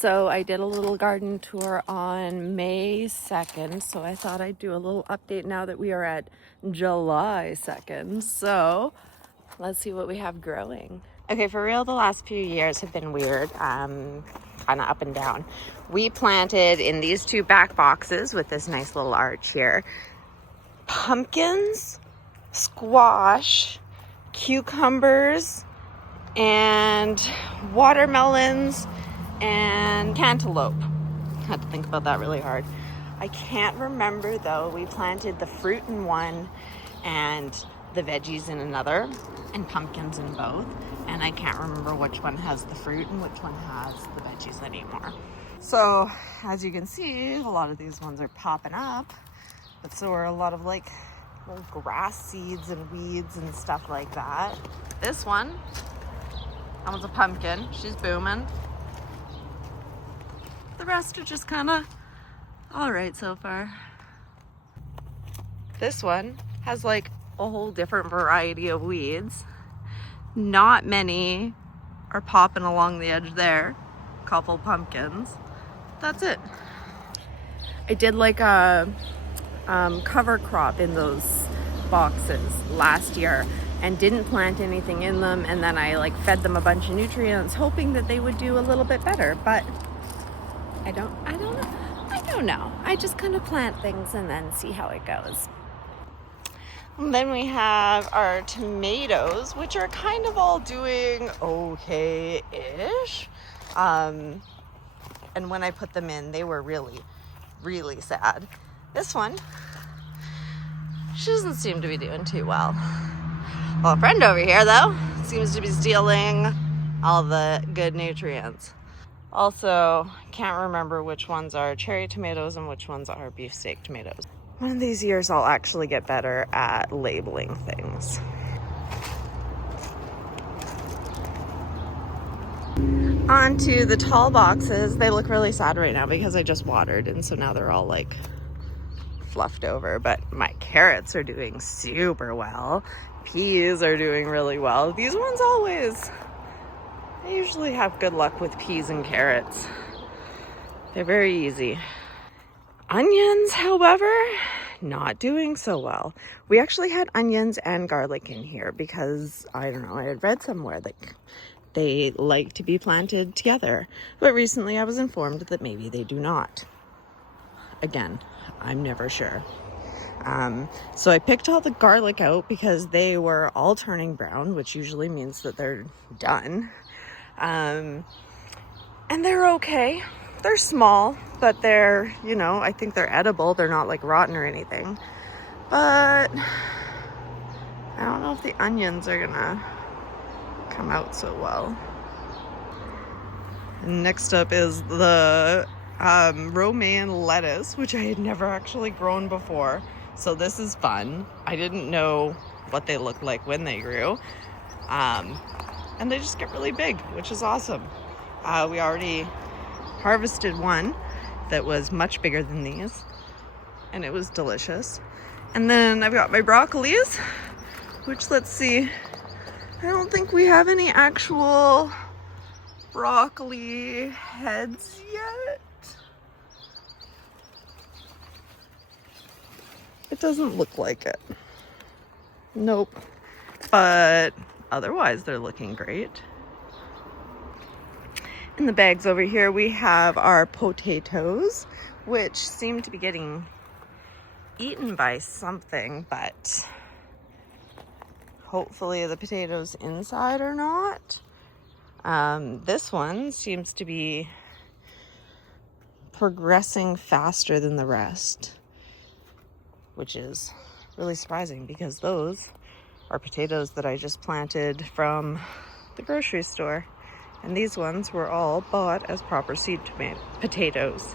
So I did a little garden tour on May 2nd, so I thought I'd do a little update now that we are at July 2nd. So let's see what we have growing. Okay, for real, the last few years have been weird, kind of up and down. We planted in these two back boxes with this nice little arch here, pumpkins, squash, cucumbers, and watermelons, and cantaloupe. Had to think about that really hard. I can't remember though. We planted the fruit in one and the veggies in another, and pumpkins in both. And I can't remember which one has the fruit and which one has the veggies anymore. So as you can see, a lot of these ones are popping up, but so are a lot of like little grass seeds and weeds and stuff like that. This one, that one's a pumpkin. She's booming. The rest are just kind of all right so far. This one has like a whole different variety of weeds. Not many are popping along the edge there. Couple pumpkins. That's it. I did like a cover crop in those boxes last year and didn't plant anything in them, and then I like fed them a bunch of nutrients hoping that they would do a little bit better, but I don't know. I just kind of plant things and then see how it goes. And then we have our tomatoes, which are kind of all doing okay-ish. And when I put them in, they were really, really sad. This one, she doesn't seem to be doing too well. Well, a friend over here, though, seems to be stealing all the good nutrients. Also, can't remember which ones are cherry tomatoes and which ones are beefsteak tomatoes. One of these years I'll actually get better at labeling things. Onto the tall boxes. They look really sad right now because I just watered, and so now they're all like fluffed over, but my carrots are doing super well. Peas are doing really well. These ones always, I usually have good luck with peas and carrots. They're very easy. Onions, however, not doing so well. We actually had onions and garlic in here because, I don't know, I had read somewhere that they like to be planted together. But recently I was informed that maybe they do not. Again, I'm never sure. So I picked all the garlic out because they were all turning brown, which usually means that they're done. And they're okay. They're small, but they're, you know, I think they're edible. They're not like rotten or anything. But I don't know if the onions are gonna come out so well. And next up is the romaine lettuce, which I had never actually grown before. So this is fun. I didn't know what they looked like when they grew. And they just get really big, which is awesome. We already harvested one that was much bigger than these, and it was delicious. And then I've got my broccolis, which, let's see, I don't think we have any actual broccoli heads yet. It doesn't look like it. Nope. But otherwise they're looking great. In the bags over here we have our potatoes, which seem to be getting eaten by something, but hopefully the potatoes inside are not. This one seems to be progressing faster than the rest, which is really surprising because those are potatoes that I just planted from the grocery store. And these ones were all bought as proper seed potatoes.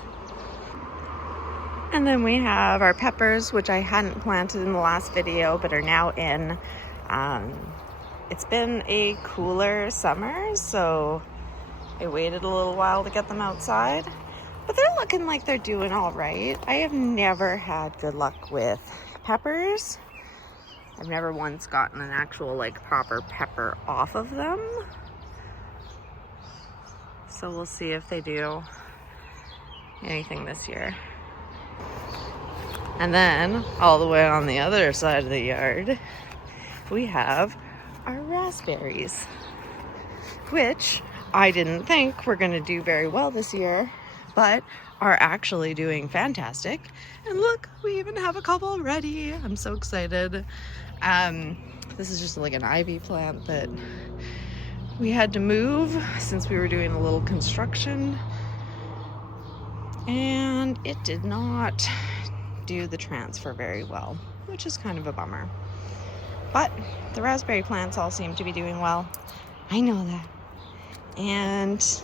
And then we have our peppers, which I hadn't planted in the last video, but are now in. It's been a cooler summer, so I waited a little while to get them outside. But they're looking like they're doing all right. I have never had good luck with peppers. I've never once gotten an actual like proper pepper off of them. So we'll see if they do anything this year. And then all the way on the other side of the yard, we have our raspberries, which I didn't think were gonna do very well this year, but are actually doing fantastic. And look, we even have a couple ready. I'm so excited. This is just like an ivy plant that we had to move since we were doing a little construction, and it did not do the transfer very well, which is kind of a bummer. But the raspberry plants all seem to be doing well. I know that. And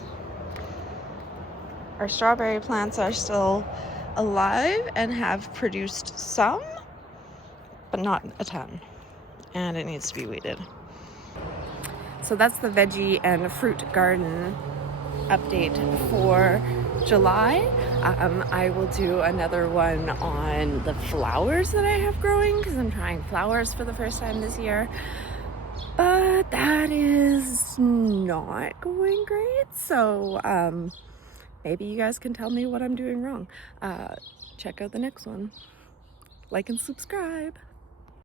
our strawberry plants are still alive and have produced some, but not a ton. And it needs to be weeded. So that's the veggie and fruit garden update for July. I will do another one on the flowers that I have growing because I'm trying flowers for the first time this year. But that is not going great. So maybe you guys can tell me what I'm doing wrong. Check out the next one. Like and subscribe.